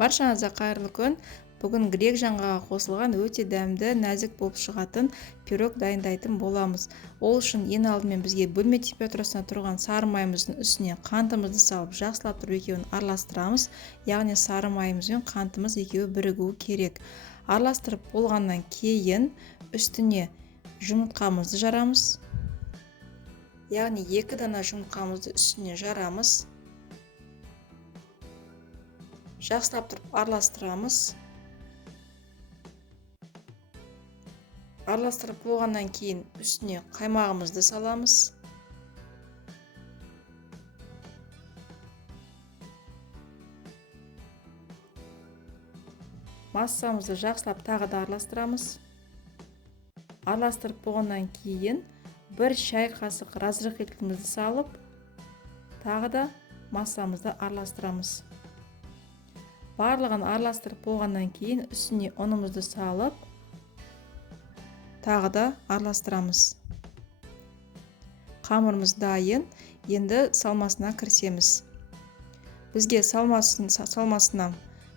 Баршаңызға қайырлы күн. Бүгін грек жаңғағы қосылған өте дәмді, нәзік болып шығатын пирог дайындайтын боламыз. Ол үшін ең алдымен бізге бөлме температурасында тұрған сары майымыздың үстіне қантымызды салып, жақсылап тұрып екеуін араластырамыз. Яғни сары майымыз бен қантымыз екеуі бірігуі керек. Араластырып болғаннан кейін үстіне жұмыртқамызды жарамыз. Яғни 2 дана жұмыртқамызды үстіне жарамыз. Жақсылап тұрып араластырамыз. Араластырып болғаннан кейін үстіне қаймағымызды саламыз. Массамызды жақсылап тағы да араластырамыз. Араластырып болғаннан кейін 1 шай қасық разрыхлителімізді салып, тағы да массамызды араластырамыз. Барлығын араластырып болғаннан кейін үстіне ұнымызды салып, тағы да араластырамыз. Қамырымыз дайын, енді салмасына кірісеміз. Бізге салмасына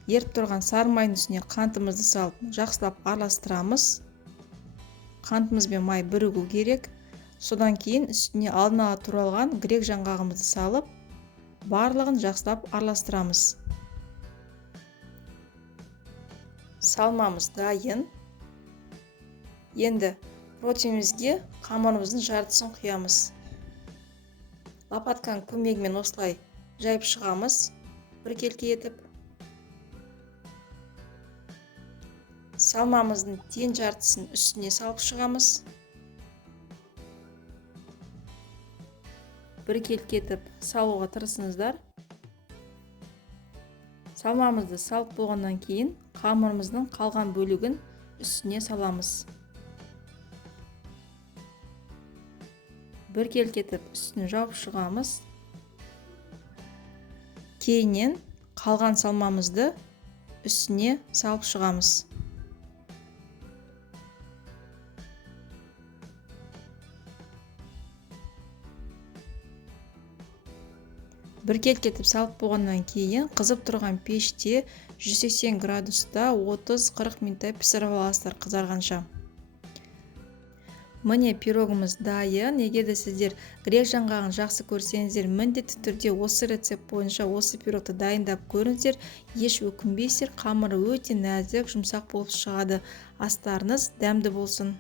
еріп тұрған сары майдың үстіне қантымызды салып, жақсылап араластырамыз. Қантымыз бен май бірігу керек. Содан кейін үстіне алдын ала туралған грек жаңғағымызды салып, барлығын жақсылап араластырамыз. Салмамыз дайын. Енді противнімізге қамырымыздың жартысын құямыз. Лопатканың көмегімен осылай жайып шығамыз, біркелкі етіп. Салмамыздың тең жартысын үстіне салып шығамыз. Біркелкі етіп салуға тырысыңыздар. Салмамызды салып болғаннан кейін қамырымыздың қалған бөлігін үстіне саламыз. Біркелкі етіп үстіне жауып шығамыз. Кейіннен қалған салмамызды үстіне салып шығамыз. Біркелкі етіп салып болғаннан кейін қызып тұрған пеште 180 градуста 30-40 минуттай пісіріп аласыздар қызарғанша. Міне пирогымыз дайын. Егер де сіздер грек жаңғағын жақсы көрсеңіздер, міндетті түрде осы рецепт бойынша осы пирогты дайындап көріңіздер. Еш өкінбейсіздер, қамыры өте нәзік, жұмсақ болып шығады. Астарыңыз дәмді болсын.